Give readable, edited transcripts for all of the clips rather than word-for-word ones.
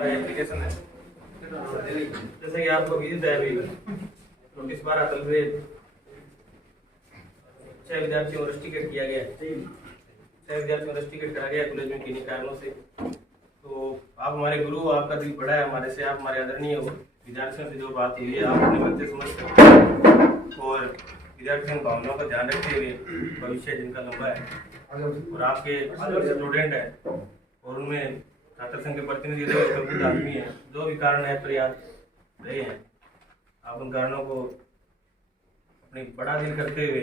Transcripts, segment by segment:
हमारा एप्लीकेशन है, जैसे कि आपको विदित है अभी नोटिस 12 तलबे 6 विद्यार्थियों को रस्टिकेट किया गया, 6 विद्यार्थियों को रस्टिकेट करा गया कॉलेज में किन्हीं कारणों से। तो आप हमारे गुरु, आपका दिल बड़ा है हमारे से, आप हमारे आदरणीय हो। विद्यार्थियों से जो बात हुई है आप अपने बच्चे समझ सकते हैं और विद्यार्थियों की भावनाओं का ध्यान रखते हुए भविष्य जिनका लंबा है और आपके स्टूडेंट है और उनमें छात्र संघ के प्रतिनिधि रहे आदमी है, जो भी कारण है प्रयास रहे हैं, आप उन कारणों को अपनी बड़ा दिल करते हुए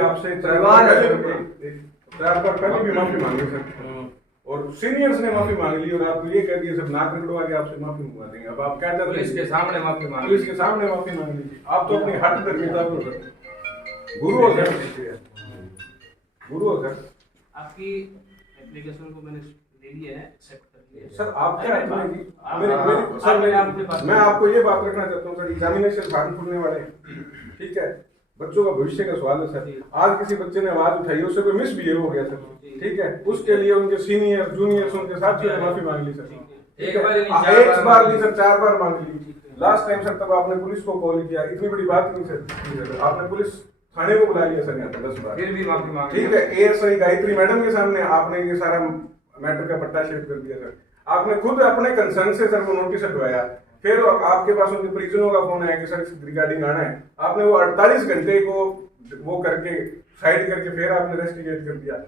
आपसे पहले भी माफी मांगी सर और सीनियर्स ने माफी मांग ली और आप ये कह दिए सब नाक रगड़वा के आपसे माफी मंगवा देंगे। अब आप क्या चाहते हैं? पुलिस के सामने माफी मांग लीजिए। आप तो अपनी हट पर किताब हो सर, गुरु हो सर, गुरु हो सर। आपकी एप्लीकेशन को मैंने ले लिया है, एक्सेप्ट कर लिया सर। आप क्या मैं आपको ये बात रखना चाहता हूँ सर, एग्जामिनेशन फॉर्म खुलने वाले हैं, ठीक है, बच्चों का भविष्य का सवाल है सर। आज किसी बच्चे ने आवाज उठाई, उससे कोई मिसबिहेव हो गया सर, ठीक है, उसके लिए उनके सीनियर जूनियर्स उनके साथियों ने माफी मांग ली सर। एक बार ली सर, 4 बार मांग ली। लास्ट टाइम सर तब आपने पुलिस को कॉल किया, इतनी बड़ी बात नहीं सर, आपने पुलिस थाने को बुला लिया सर यहाँ पे 10 बार, फिर भी माफी मांग, ठीक है। एएसआई गायत्री मैडम के सामने आपने ये सारा मैटर का पट्टा शेप कर दिया सर। आपने खुद अपने कंसर्न से सर वो नोटिस हटवाया, फिर आपके पास उनके परिजनों का फोन आया कि सर इस रिगार्डिंग आना है, आपने वो 48 घंटे को वो करके साइड करके फिर आपने रेस्टिगेट कर दिया।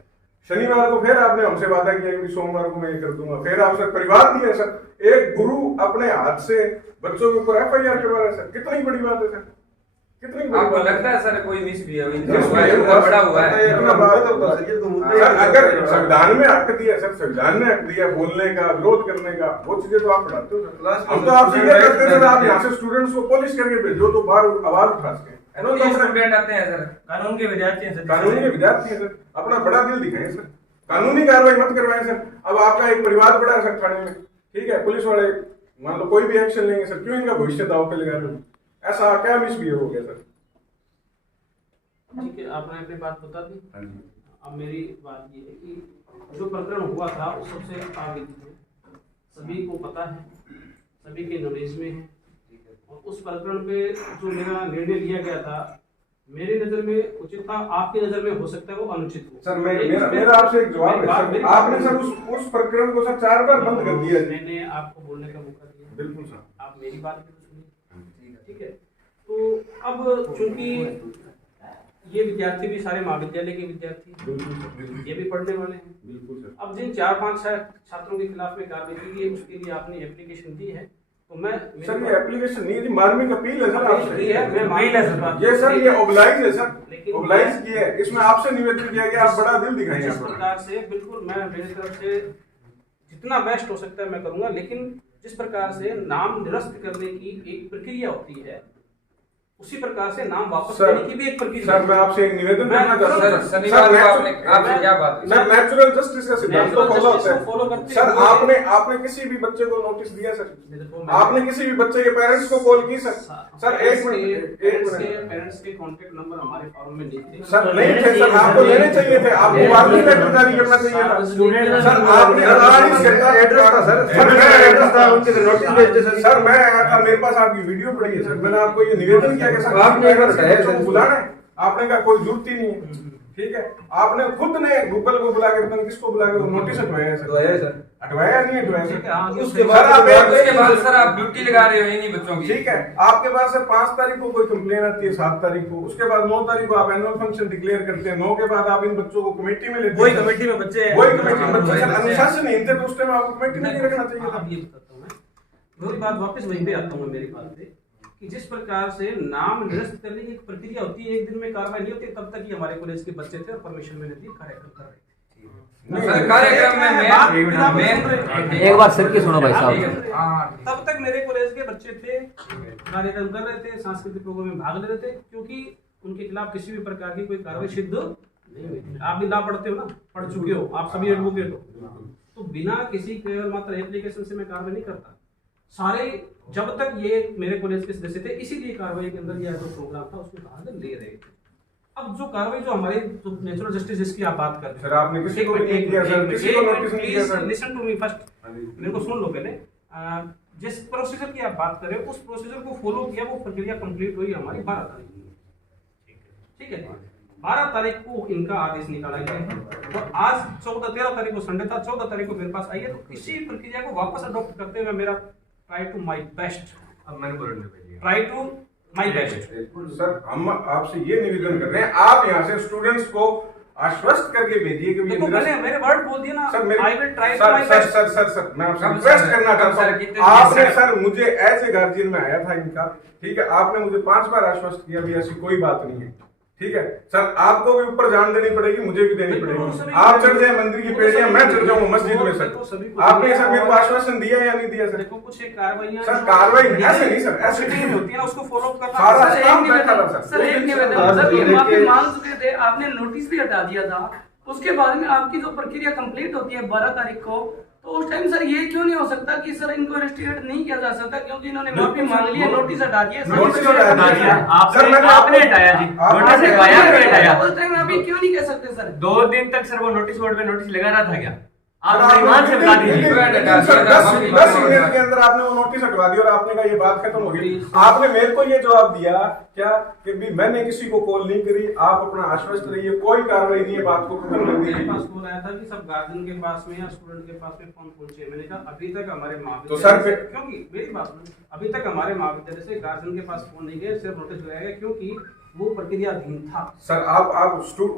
शनिवार को फिर आपने हमसे वादा किया कि सोमवार को मैं ये कर दूंगा, फिर आप सर परिवार दिया सर। एक गुरु अपने हाथ से बच्चों के ऊपर एफआईआर करवा रहा है सर, कितनी बड़ी बात है सर, कितनी बड़ी आपको बात लगता है सर कोई मिसबिहेव बड़ा हुआ है? अगर संविधान में हक दिया सर, संविधान ने हक दिया बोलने का, विरोध करने का, वो चीजें तो आप पढ़ाते हो सर। हम तो आप सीधे करते हैं सर, आप यहाँ से स्टूडेंट्स को पॉलिश करके भेजो तो बाहर आवाज उठा सके। स्टूडेंट आते हैं सर, कानून के विद्यार्थी हैं सर, कानूनी के विद्यार्थी हैं सर, अपना बड़ा दिल दिखाएं सर, कानूनी कार्रवाई मत करवाएं सर। अब आपका एक परिवार बड़ा है सर थाने में, ठीक है, पुलिस वाले मान लो कोई भी एक्शन लेंगे सर, क्यों इनका भविष्य दाव पे लगा रहे हो? ऐसा क्या मिसबिहेव हो गया सर? ठीक है, आपने अपनी बात बता दी। अब मेरी बात ये है कि जो प्रकरण हुआ था वो सबसे आगे है, सभी को पता है, सभी के नॉलेज में है और उस प्रकरण पे जो मेरा निर्णय लिया गया था मेरी नजर में उचित था, आपकी नजर में हो सकता है वो अनुचित हो सर। मेरा आपसे एक जवाब है सर, आपने सर उस प्रकरण को सर 4 बार बंद कर दिया। मैंने आपको बोलने का मौका दिया, बिल्कुल सर, आप मेरी बात भी तो सुनिए, ठीक है। तो अब चूंकि ये विद्यार्थी भी सारे महाविद्यालय के विद्यार्थी हैं, ये भी पढ़ने वाले हैं, बिल्कुल सर। अब जिन 4-5 छात्रों के खिलाफ में कार्रवाई की गई उसके लिए आपने एप्लीकेशन दी है, तो मैं सर ये एप्लीकेशन नहीं है, मार्मिंग अपील है सर आपसे, ये सर ये ओबलाइज है सर, ओबलाइज की है, इसमें आपसे निवेदन किया गया आप बड़ा दिल दिखाएं। इस प्रकार से बिल्कुल मैं मेरी तरफ से जितना बेस्ट हो सकता है मैं करूंगा, लेकिन जिस प्रकार से नाम निरस्त करने की एक प्रक्रिया होती है उसी प्रकार से नाम वापस लेने की भी एक प्रक्रिया। सर मैं आपसे एक निवेदन करना चाहता हूं सर, शनिवार को आपने क्या बात है? सर नेचुरल जस्टिस का सिद्धांत तो फॉलो करते हैं सर। आपने किसी भी बच्चे को नोटिस दिया सर? आपने किसी भी बच्चे के पेरेंट्स को कॉल की सर? सर एक मिनट, पेरेंट्स के कांटेक्ट नंबर हमारे फॉर्म में नहीं थे सर, नहीं थे सर, आपको लेने चाहिए थे, आपको वार्निंग लेटर जारी करना चाहिए था सर। आपने 48 घंटा एड्रेस था सर, एड्रेस था उनके नोटिस भेजते सर। मैं आया था, मेरे पास आपकी वीडियो पड़ी है सर, मैंने आपको ये निवेदन किया कि सर आपने बुलाना है, आपने कहा कोई जरूरत ही नहीं है, ठीक है। आपने खुद ने गूगल को बुला के किसको बुला के नोटिस हटवाया है सर? हटवाया नहीं हटवाया सर। उसके बाद सर आप ड्यूटी लगा रहे हो इन्हीं बच्चों की, ठीक है। आपके पास सर 5 तारीख को कोई कंप्लेन आती है, 7 तारीख को, उसके बाद 9 तारीख को आप एनुअल फंक्शन डिक्लेयर करते हैं, 9 के बाद आप इन बच्चों को कमेटी में लेते हैं। वही कमेटी में बच्चे अनुशासन नहीं थे तो उस टाइम आपको कमेटी में नहीं रखना चाहिए था। ये बताता हूँ मैं, मेरी बात वापस वहीं पे आता हूँ मेरी बात पे कि जिस प्रकार से नाम निरस्त करने की एक प्रक्रिया होती है, एक दिन में कार्रवाई नहीं होती, तब तक ही हमारे कॉलेज के बच्चे थे और परमिशन मैंने दी, कार्यक्रम कर रहे थे। कार्यक्रम में एक बार सर की सुनो भाई साहब, तब तक मेरे कॉलेज के बच्चे थे, कार्यक्रम कर रहे थे, सांस्कृतिक प्रोग्राम में भाग ले रहे थे, क्योंकि उनके खिलाफ किसी भी प्रकार की कोई कार्रवाई सिद्ध नहीं हुई थी। आप भी ला पढ़ते हो ना, पढ़ चुके हो, आप सभी एडवोकेट हो, तो बिना किसी केवल मात्र एप्लीकेशन से मैं कार्रवाई नहीं करता। सारे जब तक ये मेरे कॉलेज के सदस्य थे, इसीलिए कार्रवाई के अंदर यह जो प्रोग्राम था उसमें भाग ले रहे थे। अब जो कार्रवाई जो हमारे नेचुरल जस्टिस जिसकी आप बात कर रहे हैं सर, आपने किसी को भी नहीं किया सर, किसी को नोटिस नहीं किया sir. Listen to me first. मेरे को सुन लो पहले। जिस प्रोसीजर की आप बात कर रहे हो उस प्रोसीजर को फॉलो किया, वो प्रक्रिया कंप्लीट हुई हमारी 12 तारीख को। ठीक है, 12 तारीख को इनका आदेश निकाला गया है और आज 13 तारीख को संडे था, 14 तारीख को मेरे पास आई है। तो इसी प्रक्रिया को वापस अडॉप्ट करते हुए मेरा try to my best, try to my best. Sir हम आपसे ये निवेदन कर रहे हैं, आप यहाँ से स्टूडेंट्स को आश्वस्त करके भेजिए कि देखो मैंने मेरे वर्ड बोल दिए ना, sir I will try to my best. Sir मैं आपसे रिक्वेस्ट करना चाहता हूँ, आपने सर मुझे एज ए गार्जियन में आया था इनका, ठीक है, आपने मुझे 5 बार आश्वस्त किया भी ऐसी कोई बात नहीं है, ठीक है सर, आपको भी ऊपर जान देनी पड़ेगी, मुझे भी देनी पड़ेगी। आप चढ़ जाए मंदिर की पेड़ियां, मैं चढ़ जाऊंगा मस्जिद में सर। आपने सर मेरे को आश्वासन दिया या नहीं दिया सर? देखो कुछ कार्रवाई सर कार्रवाई ऐसे नहीं सर, ऐसे नहीं होती है ना, उसको फॉलो करना। सारा काम बैठा था सर एक निवेदन, जब ये माफी मांग चुके थे, आपने नोटिस भी हटा दिया था, उसके बाद में आपकी जो प्रक्रिया कंप्लीट होती है 12 तारीख को, तो उस टाइम सर ये क्यों नहीं हो सकता कि सर इनको इन्वेस्टिगेट नहीं किया जा सकता, क्योंकि इन्होंने माफी मांग ली है, नोटिस हटा दिया, आपने हटाया जी, नोटिस हटवाया, आपने हटाया। उस टाइम अभी क्यों नहीं कह सकते सर? 2 दिन तक सर वो नोटिस बोर्ड पे नोटिस लगा रहा था क्या? आप ईमान से बता दीजिए। 10 मिनट के अंदर आपने वो नोटिस हटवा दिया और आपने कहा ये बात खत्म हो गई। आपने मेरे को ये जवाब दिया क्या कि भी मैंने किसी को कॉल नहीं करी, आप अपना आश्वस्त रहिए, कोई कार्रवाई नहीं है, बात को खत्म कर मेरे दीजिए। पास फोन आया था कि सब गार्जियन के पास में या स्टूडेंट के पास में फोन पहुंचे। मैंने कहा अभी तक हमारे तो सर महाविद्यालय, क्योंकि मेरी बात सुनो, अभी तक हमारे महाविद्यालय से गार्जियन के पास फोन नहीं गए, सिर्फ नोटिस लगाया गया क्योंकि वो प्रक्रियाधीन था। सर आप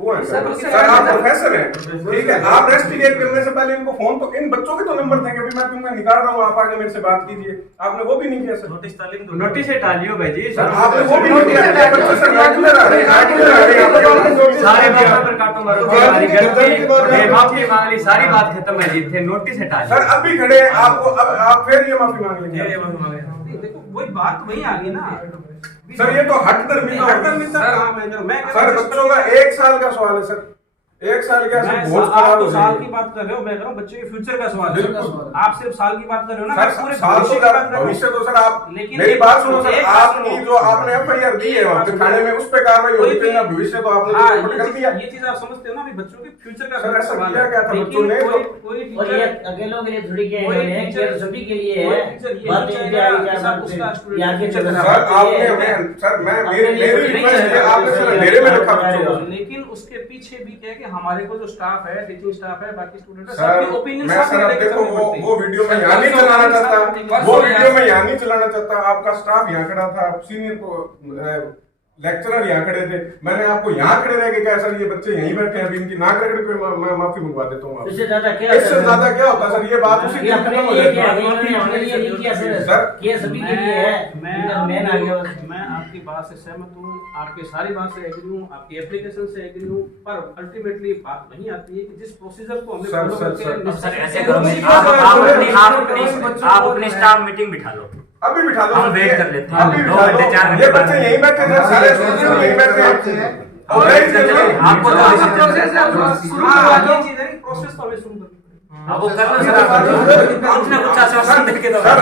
वो हैं सर आप प्रोफेसर हैं, ठीक है, आप इन्वेस्टिगेट करने से पहले इनको फोन तो इन बच्चों के तो नंबर थे कि मैं तुमको निकाल रहा हूँ, आप आगे मेरे से बात कीजिए, आपने वो भी नहीं किया सर। नोटिस तालीम तो नोटिस हटा लियो भाई जी, सर आपने वो भी नहीं किया, बच्चे सर रेगुलर आ रहे हैं, सारे बातों पर काटो मारो, हमारी गलती, माफी मांग ली, सारी बात खत्म है जी, थे नोटिस हटा सर लिया। अब भी खड़े हैं, आपको अब आप फिर ये माफी मांग लेंगे? देखो वही बात वही आ गई ना सर, ये तो हटदर्मिता काम है। मैं सर बच्चों का 1 साल का सवाल है सर, 1 साल क्या सर, बहुत आप खराब तो हो साल जाएगी। की बात कर रहे हो, मैं कह रहा हूं बच्चे के फ्यूचर का सवाल है। बिल्कुल। आप सिर्फ साल की बात कर रहे हो ना, सर पूरे साल भविष्य तो की बात कर रहा हूं। भविष्य तो सर आप लेकिन मेरी बात सुनो सर, एक बात आपकी सुनो। जो आपने FIR दी है वहाँ पे थाने में, उस पे कार्रवाई होनी चाहिए ना, भविष्य तो आपने हाँ, रिपोर्ट कर दिया। ये चीज आप समझते हो ना, अभी बच्चों के फ्यूचर का सर, ऐसा सवाल किया है। क्या था लेकिन बच्चों ने? कोई और ये टीचर अकेलों के लिए थोड़ी क्या कोई है, टीचर ये सभी के लिए है। बात ये है सब उसका स्टूडेंट सर आपने सर मैं मेरी रिक्वेस्ट है, आपने सर मेरे में रखा बच्चों को। लेकिन उसके पीछे भी क्या है कि हमारे को जो स्टाफ है, टीचिंग स्टाफ है, बाकी स्टूडेंट है, सर सबकी ओपिनियन मैं सर अब देखो वो वीडियो में यहाँ नहीं चलाना चाहता, वो वीडियो में यहाँ नहीं चलाना चाहता, आपका स्टाफ यहाँ खड़ा था, सीनियर लेक्चरर यहाँ खड़े थे, मैंने आपको यहाँ खड़े रह के कहा सर ये बच्चे यहीं बैठे हैं, अभी इनकी नाक रगड़ पे मैं माफी मंगवा देता हूँ। इससे ज्यादा क्या होता सर, ये बात उसी ये दिन अपने खत्म हो लिए जाती क्या है। है, अपने लिए नहीं किया सर, सर, ये सभी के लिए है। मैं आ गया बस। मैं आपकी बात से सहमत हूँ, आपके सारी बात से एग्री हूँ, आपकी एप्लीकेशन से एग्री हूँ, पर अल्टीमेटली बात वही आती है कि जिस प्रोसीजर को हमने सर, follow सर, करके सर, सर ऐसे करो, आप अपनी स्टाफ मीटिंग बिठा लो, अभी बिठा दो, हम वेट कर लेते हैं। अभी 2 बिठा दो, घंटे 4 घंटे ये बच्चे यहीं बैठे थे, सारे स्टूडेंट यहीं बैठे हैं। और आपको प्रोसेस है, हाँ, ये चीज है, प्रोसेस तो हमें शुरू करनी पड़ेगी। अब वो करना सर, आप कुछ ना कुछ आश्वासन देके दो। सर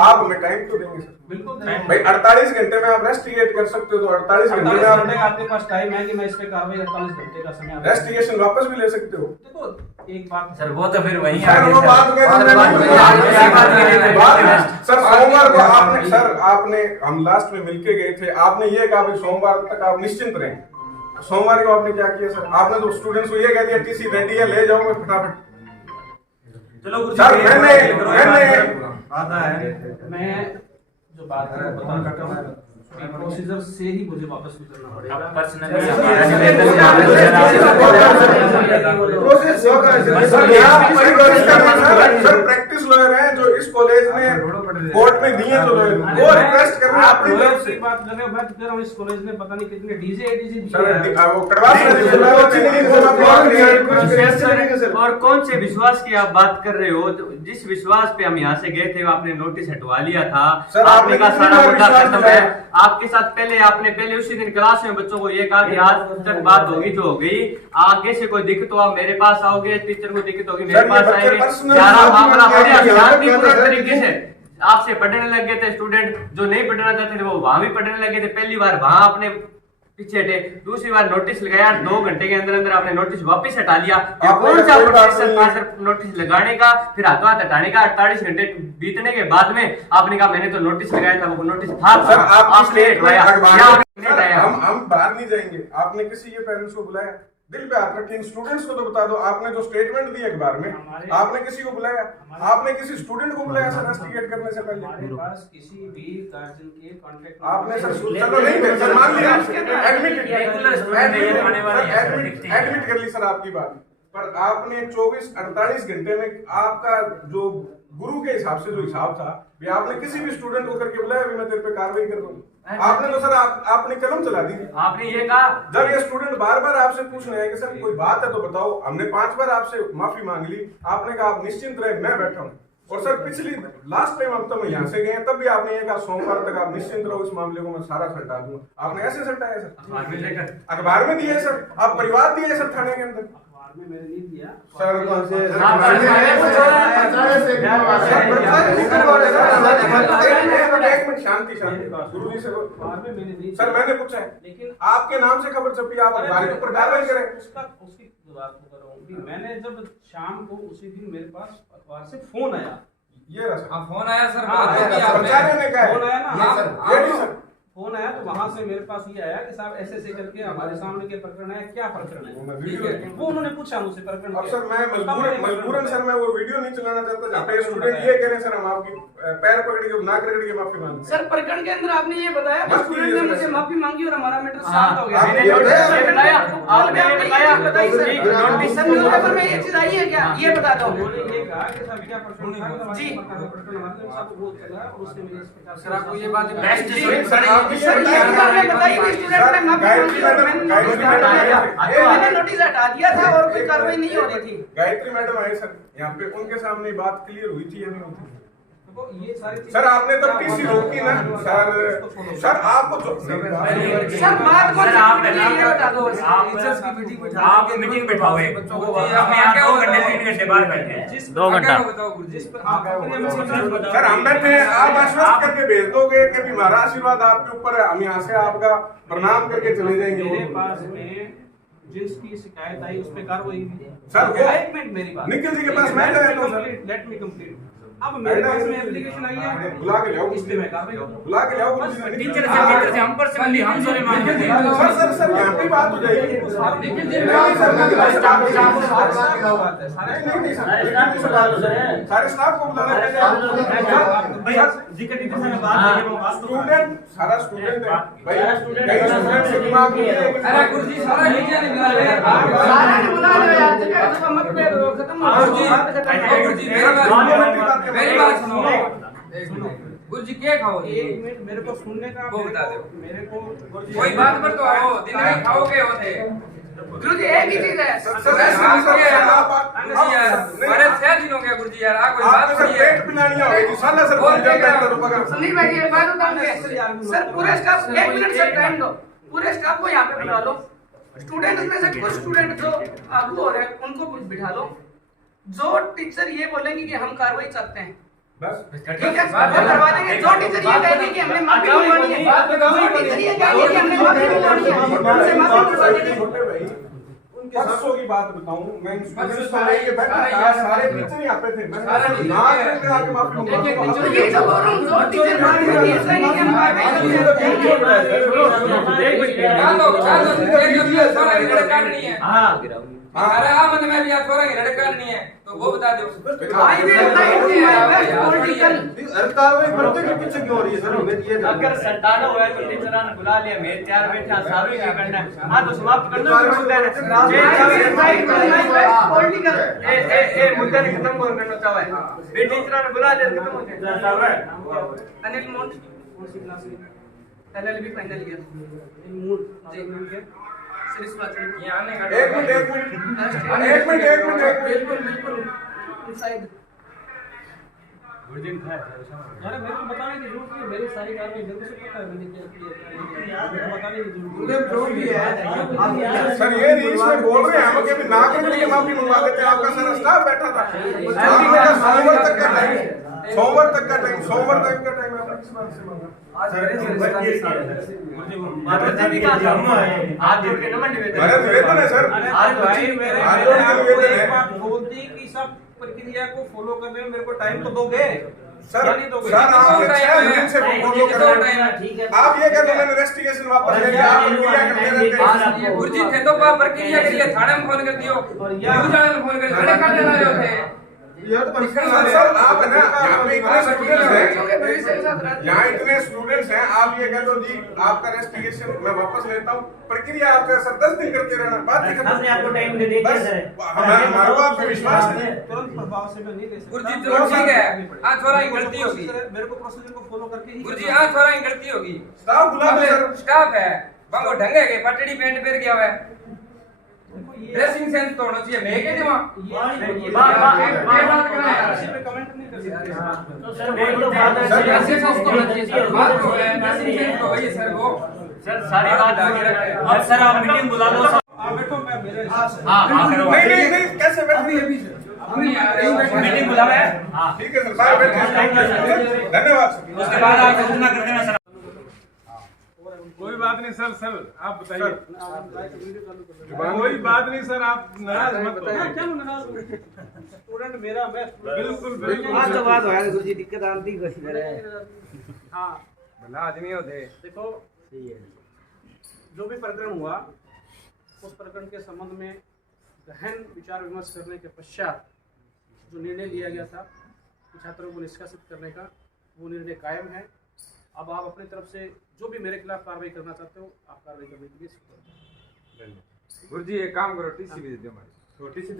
आप हमें टाइम तो देंगे सर, बिल्कुल भाई 48 घंटे में आप इन्वेस्टिगेट कर सकते हो, तो 48 घंटे में 48 आप घंटे का आपके पास टाइम है कि मैं इस पे कार्रवाई 48 घंटे का समय आपको- इन्वेस्टिगेशन वापस भी ले सकते हो। देखो एक बात सर वो तो फिर वहीं सर आगे वो बात सर सोमवार को आपने सर आपने हम लास्ट में मिलके गए थे, आपने ये कहा भाई सोमवार तक आप निश्चिंत रहें। सोमवार को आपने क्या किया सर, आपने तो स्टूडेंट्स को ये कह दिया TC रेडी है, ले जाओ मैं फटाफट। चलो सर मैंने मैं जो बात है वो बता सकता हूँ, प्रोसीजर से ही मुझे वापस गुजरना पड़ेगा। सर प्रैक्टिस लॉयर हैं जो इस कॉलेज में कोर्ट में दिए, जो लॉयर वो रिक्वेस्ट कर रहे हैं आप अपनी लॉयर तरफ की से। बात कर रहे हो, मैं तो कह रहा हूँ इस कॉलेज में पता नहीं कितने डीजे सर वो कड़वा और कौन से विश्वास की आप बात कर रहे हो? जिस विश्वास पे हम यहाँ से गए थे आपने नोटिस हटवा लिया था, सर, आपने कहा कितनी सारा बार मुद्दा विश्वास खत्म दिलाया? है। आपके साथ आपने पहले उसी दिन क्लास में बच्चों को ये कहा कि आज तक बात होगी तो हो गई, आगे से कोई दिक्कत हो आप मेरे पास आओगे, टीचर को दिक्कत होगी मेरे सर, ये पास बच्चे आएंगे, personal सारा बात मामला नहीं बढ़िया किया, शांतिपूर्ण तरीके से आपसे पढ़ने लग गए थे। स्टूडेंट जो नहीं पढ़ना चाहते थे वो वहां भी पढ़ने लगे थे, पहली बार वहां आपने पीछे हटे। दूसरी बार नोटिस लगाया, 2 घंटे के अंदर अंदर आपने नोटिस वापस हटा लिया। ये आपने कौन सा कोई बात प्रोसेस था नहीं- सर नोटिस लगाने का फिर हाथों हाथ हटाने का? 48 घंटे बीतने के बाद में आपने कहा मैंने तो नोटिस लगाया था, वो नोटिस था सर आपकी आपने स्टेटमेंट हटवाया अखबार या में- आपने सर, हटाया? हम बाहर नहीं जाएंगे। आपने किसी के पेरेंट्स को बुलाया? दिल पे हाथ रखिए, स्टूडेंट्स को तो बता दो। आपने जो स्टेटमेंट दी अखबार में, आपने किसी को बुलाया? आपने किसी स्टूडेंट को बुलाया सर इन्वेस्टिगेट करने से पहले? हमारे पास किसी भी गार्जियन के कांटेक्ट आपने सर चलो नहीं थे सर, मान लिया एडमिट कर ली सर आपकी बात, पर आपने 24-48 घंटे में आपका जो गुरु के हिसाब से जो हिसाब था, भी आपने किसी भी स्टूडेंट को करके बुलाया भी मैं तेरे पे कार्रवाई कर दूंगा? आपने तो सर आपने कलम चला दी। आपने ये कहा जब ये स्टूडेंट बार बार आपसे पूछने आए कि सर कोई बात है तो बताओ, हमने 5 बार आपसे माफी मांग ली, आपने कहा आप निश्चिंत रहे, मैं बैठा हूँ। और सर पिछली लास्ट टाइम अब तक यहाँ से गए तब भी आपने ये कहा सोमवार तक आप निश्चिंत रहो, इस मामले को मैं सारा सटा दूंगा। आपने ऐसे सटाया सर? अखबार में दिए सर, आप परिवार दिए सर थाने के अंदर। अखबार में मैंने नहीं दिया। सर कौन से एक मिनट शांति गुरु जी से अखबार में मैंने नहीं सर दिया। मैंने पूछा है, लेकिन आपके नाम से खबर छपी, आप अखबार के ऊपर कार्रवाई करें। उसकी बात कर रहा हूँ कि मैंने जब शाम को उसी दिन मेरे पास अखबार से फोन आया। ये रहा सर। हाँ फोन आया सर, हाँ, बात होगी आपने। प्रचार्य ने कहा है। फोन आया ना? ये सर, ये नहीं सर। फोन आया तो वहां से मेरे पास ये आया कि साहब ऐसे ऐसे करके हमारे सामने के प्रकरण है, क्या प्रकरण है? वीडियो है। वो उन्होंने पूछा मुझसे प्रकरण अब क्या सर मैं है? मजबूरन सर मैं वो वीडियो नहीं चलाना चाहता जहाँ पे स्टूडेंट ये कह रहे हैं सर हम आपकी पैर पकड़ के नाक रगड़ के माफी मांगते हैं। सर प्रकरण के अंदर आपने ये बताया कि बस स्टूडेंट ने ये मुझसे सर। माफी मांगी और हमारा मैटर हाँ, शांत हो गया। आपने ये बताया? आपने ये बताया? बताइए सर। नोटिस सर न्यूज़पेपर में ये चीज आई है क्या? ये बता दो। उन्होंने ये कहा कि साहब क्या प्रकरण था? जी। प्रकरण हमारे साथ वो चला और उससे मैंने इस प्रकार से सर आपको ये बात बेस्ट जी, स्टूडेंट सर, आपने ये सर ये बताया? आपने बताई कि स्टूडेंट ने माफी मांगी और मैंने नोटिस हटा दिया था और कोई कार्रवाई नहीं हो रही थी। गायत्री मैडम आए सर यहाँ पे, उनके सामने बात क्लियर हुई थी या नहीं हुई थी? देखो, ये सारी चीजें- सर आपने तब टीसी रोकी ना सर आपको सर बात कौन सर, सी आपने है? ये बता दो। आप मीटिंग बिठाओ एक अपने यहाँ 2 घंटे 3 घंटे बाद बैठे हैं। जिस 2 घंटा बताओ गुरु जी। जिस पर आप प्रक्रिया में समझ- सर हम बैठे हैं, आप आश्वस्त करके भेज दोगे कि भी हमारा आशीर्वाद आपके ऊपर है, हम यहाँ से आपका प्रणाम करके चले मेरे जाएंगे। पास में जिसकी शिकायत आई उस पे कार्रवाई हुई। सर, वो- एक मिनट मेरी बात। निखिल जी के पास मैं गया था सर। Let me complete. अब मेरे पास में एप्लीकेशन आई है, बुला के लाओ इस पे मैं कार्रवाई करूँ। बुला के लाओ टीचर से हम पर्सनली हम सारे मांगे थे। सर सर सर यहाँ पे बात हो जाएगी। नहीं सर नहीं, नहीं, सर, सारे स्टाफ को बुलाना है। स्टूडेंट सारा स्टूडेंट है भाई, कई स्टूडेंट से दिमाग नहीं है। अरे गुरु जी सारा नीचे निकला रहे सारे ने बुला लो यार, जगह जगह मत पे दो, खत्म हो गुरु जी, गया। बात खत्म हो गुरु गई। जी मेरी बात सुनो। गुरु जी क्या खाओ? एक मिनट मेरे को सुनने का वो बता दो। मेरे को कोई बात पर तो आओ, दिन में खाओगे होते। गुरु जी एक ही चीज है। अरे 6 दिन हो गया गुरु जी यार, आ कोई बात आपने सर थोड़ी है। पेट पिलानी होगी साला सर और क्या जनता करो? पकड़ सुनी भाई ये बात बताऊंगे। सर पूरे स्टाफ एक मिनट सर टाइम दो। पूरे स्टाफ को यहाँ पे बुला लो। स्टूडेंट्स में से कुछ स्टूडेंट जो आगू हो रहे हैं उनको कुछ बिठा लो। जो टीचर ये बोलेंगे कि हम कार्रवाई चाहते हैं, बस ठीक है, वो करवा देंगे। जो टीचर ये कहेंगे कि हमने माफी मांगी है, जो टीचर ये कहेंगे कि हमने माफी मांगी है, उनसे माफी करवा देंगे। छोटे भाई परसों की बात बताऊं, मैं स्टूडेंट्स को लेके बैठा था, सारे टीचर यहाँ पे थे, मैं नाक में आके माफी तो मांगा। ये जो बोल रहा हूँ, जो टीचर माफी मांगी है, इसलिए नहीं कि हम कार्रवाई करेंगे। अरे हाँ मतलब मैं भी यहाँ थोड़ा ही लड़का नहीं है तो वो बता दो। I will write to my best political. अगर सटाना हुआ है तो टीचर ने बुला लिया, मैं तैयार बैठा सारू ही नहीं करना है। हाँ तो समाप्त कर दो मुद्दे ने। I will write to my best political. ए मुद्दे ने खत्म करना चाहता है। ये टीचर ने बुला लिया खत्म हो गया। अनिल मोट कौन सी क्लास में? LLB final year. मूड जी सीरीज वाचिंग। ये आने का एक मिनट बिल्कुल बिल्कुल इनसाइड। अरे मेरे को बताने की जरूरत नहीं है, मेरी सारी कार्रवाई जल्दी से पता है मैंने क्या किया, बताने की जरूरत नहीं है। सर ये रील्स में बोल रहे हैं हम कि ना करने के माफी मंगवा देते हैं। आपका सारा स्टाफ बैठा था, आपने कहा सोमवार तक का टाइम, सोमवार तक का टाइम, सोमवार तक का टाइम आपने किस बात से मांगा? आज जोड़ के नमन निवेदन अरे निवेदन है सर, आज भाई मेरे आज जो निवेदन है। एक बात बोलती कि सब प्रक्रिया को फॉलो करने में मेरे को टाइम तो दोगे सर या नहीं दोगे? सर आपने 6 दिन से फॉलो कर रहे हैं। ठीक है। आप ये कहते हैं इन्वेस्टिगेशन वापस ले लिया, आप प्रक्रिया करते रहते हैं। गुरुजी थे तो प्रक्रिया के लिए थाने में फोन कर दियो, न्यूज वाले में फोन कर दियो, खड़े करने वाले होते सर आप है ना, यहाँ पे इतने स्टूडेंट्स हैं, यहाँ इतने स्टूडेंट्स हैं, आप ये कह दो जी आपका रेस्टिगेशन मैं वापस लेता हूँ, प्रक्रिया आपका सर 10 दिन करते रहना, बात ही खत्म। हमने आपको टाइम दे दिया बस सर। हमारे को आप पे विश्वास नहीं। तुरंत प्रभाव से मैं नहीं ले सकता। गुरुजी चलो ठीक है, आज थोड़ा ही गलती होगी मेरे को प्रोसीजर को फॉलो करके ही गुरुजी, आज थोड़ा ही गलती होगी। स्टाफ बुला दो सर। स्टाफ है बाबू ढंगे के पटड़ी पैंट पहन गया है, ड्रेसिंग सेंस तो होना चाहिए। मैं के दिमाग कमेंट नहीं कर सकते। तो सर वही तो बात है। सर, ड्रेसिंग सेंस तो होना चाहिए, बात तो है ड्रेसिंग सेंस तो वही सर वो सर सारी बात आगे रखते हैं। अब सर आप मीटिंग बुला लो। आप बैठो, मैं मेरे नहीं कैसे बैठे? मीटिंग बुलावा है। ठीक है सर, बाय बैठे, धन्यवाद सर। उसके बाद आप घोषणा कर देना सर। कोई बात नहीं सर, सर आप बताइए। कोई बात नहीं सर, आप नाराज मत हो। क्या नाराज हूँ? स्टूडेंट मेरा, मैं बिल्कुल बिल्कुल। आज तो बात होया गुरुजी, दिक्कत आती कोशिश करे। हाँ भला आदमी होते। देखो, जो भी प्रकरण हुआ उस प्रकरण के संबंध में गहन विचार विमर्श करने के पश्चात जो निर्णय लिया गया था कि छात्रों को निष्कासित करने का, वो निर्णय कायम है। अब आप अपनी तरफ से जो भी मेरे खिलाफ कार्रवाई करना चाहते हो आप कार्रवाई करने के लिए गुरुजी एक काम करो, टीसी भेज दो हमारी। टीसी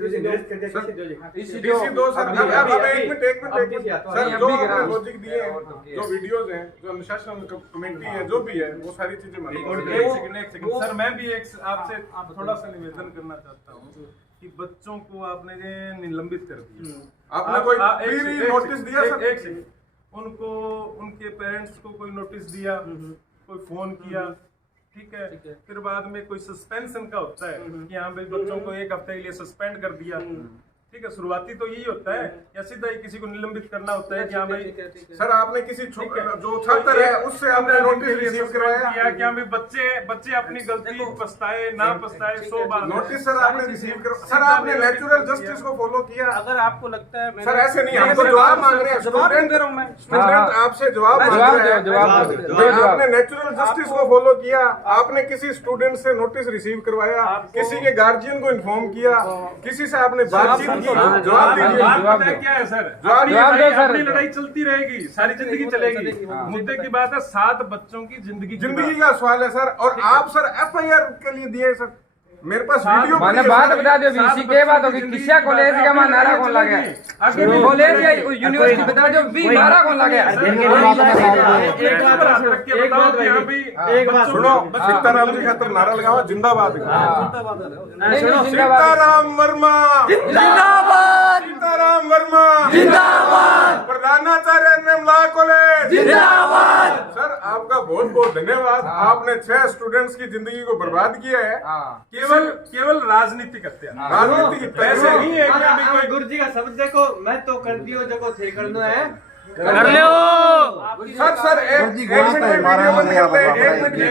दो सर। अब एक मिनट सर, जो आपने लॉजिक दिए हैं, जो वीडियोस हैं, जो अनुशासन कमेटी है, जो भी है, वो सारी चीजें एक सेकंड सर, मैं भी एक आपसे थोड़ा सा निवेदन करना चाहता हूँ कि बच्चों को आपने निलंबित कर दिया। आपने कोई नोटिस दिया सर? एक सेकंड, उनको उनके पेरेंट्स को कोई नोटिस दिया, कोई फोन किया, ठीक है। फिर बाद में कोई सस्पेंशन का होता है कि हाँ भाई बच्चों को 1 हफ्ते के लिए सस्पेंड कर दिया, ठीक है। शुरुआती तो यही होता है, या सीधा ही किसी को निलंबित करना होता है कि हाँ भाई सर आपने किसी जो छात्र है उससे आपने नोटिस रिसीव करवाया किया कि हाँ भाई बच्चे अपनी गलती पछताए ना पछताए 100 बार नोटिस सर आपने रिसीव कर। सर आपने नेचुरल जस्टिस को फॉलो किया। अगर आपको लगता है सर ऐसे नहीं, हम तो जवाब मांग रहे हैं। स्टूडेंट आपसे जवाब मांग रहे हैं। आपने नेचुरल जस्टिस को फॉलो किया, आपने किसी स्टूडेंट से नोटिस रिसीव करवाया, किसी के गार्जियन को इन्फॉर्म किया, किसी से आपने बातचीत की, जवाब दीजिए। क्या है सर, जवाब दो सर। अपनी लड़ाई चलती रहेगी, सारी जिंदगी चलेगी। मुद्दे की बात है 7 बच्चों की जिंदगी का सवाल है सर। और आप सर FIR के लिए दिए सर, मेरे पास वीडियो मैंने बात बता दियो, बीसी के बात होगी, किसिया कॉलेज का मान नारा कौन लगे, कॉलेज या यूनिवर्सिटी बता दियो, भी नारा कौन लगे। एक बात सुनो, सीताराम जी खातर नारा लगाओ, जिंदाबाद। सीताराम वर्मा जिंदाबाद, सीताराम वर्मा जिंदाबाद, प्रधानाचार्य निर्मला कॉलेज जिंदाबाद। सर आपका बहुत बहुत धन्यवाद, आपने 6 स्टूडेंट्स की जिंदगी को बर्बाद किया है। केवल राजनीतिक हत्या, राजनीतिक पैसे नहीं है कि अभी कोई गुरुजी का शब्द देखो, मैं तो कर दियो जगह थे करना है कर लो सर। एक मिनट वीडियो बंद करते हैं, 1 मिनट वीडियो